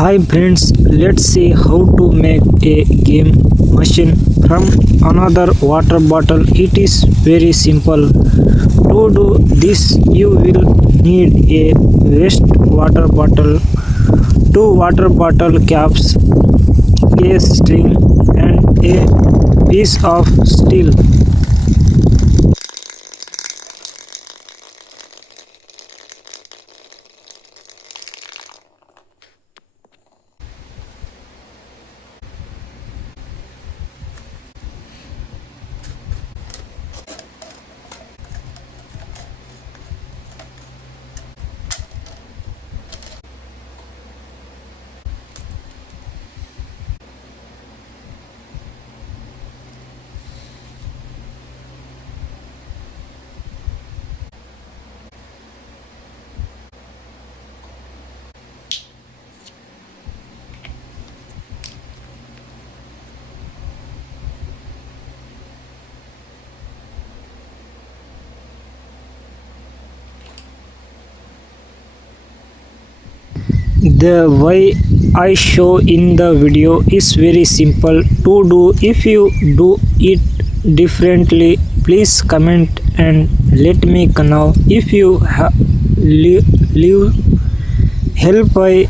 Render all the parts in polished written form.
Hi friends, let's see how to make a game machine from another water bottle. It is very simple. To do this you will need a waste water bottle, two water bottle caps, a string and a piece of steel. The way I show in the video is very simple to do. If you do it differently, please comment and let me know. If you leave help I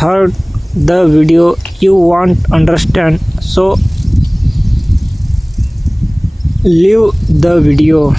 thought the video you want understand, so leave the video.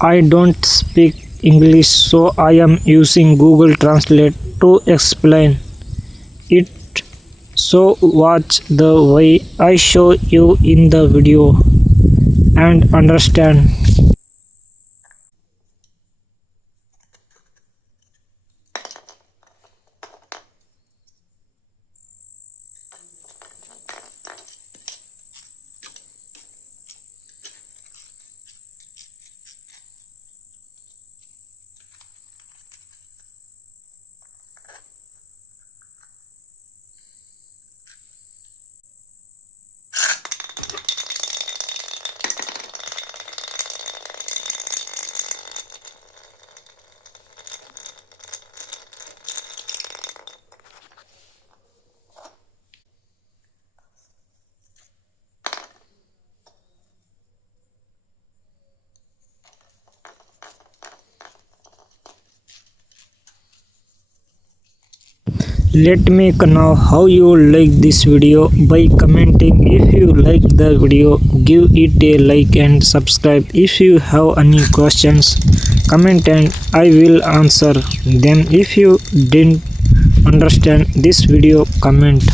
I don't speak English, so I am using Google Translate to explain it. So watch the way I show you in the video and understand. Let me know how you like this video by commenting. If you like the video, give it a like and subscribe. If you have any questions, comment and I will answer them. If you didn't understand this video, comment.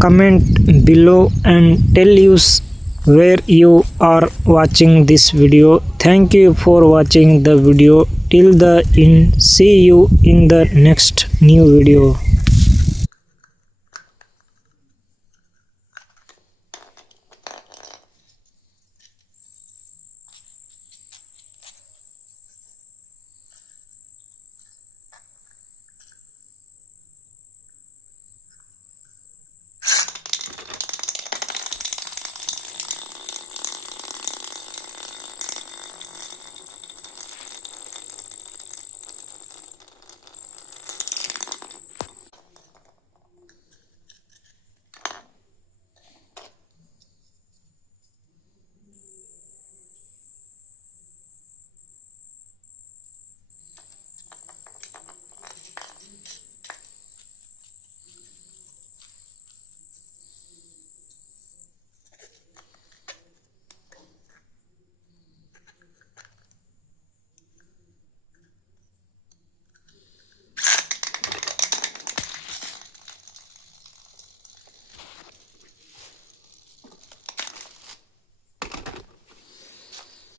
Comment below and tell us where you are watching this video. Thank you for watching the video till the end. See you in the next new video.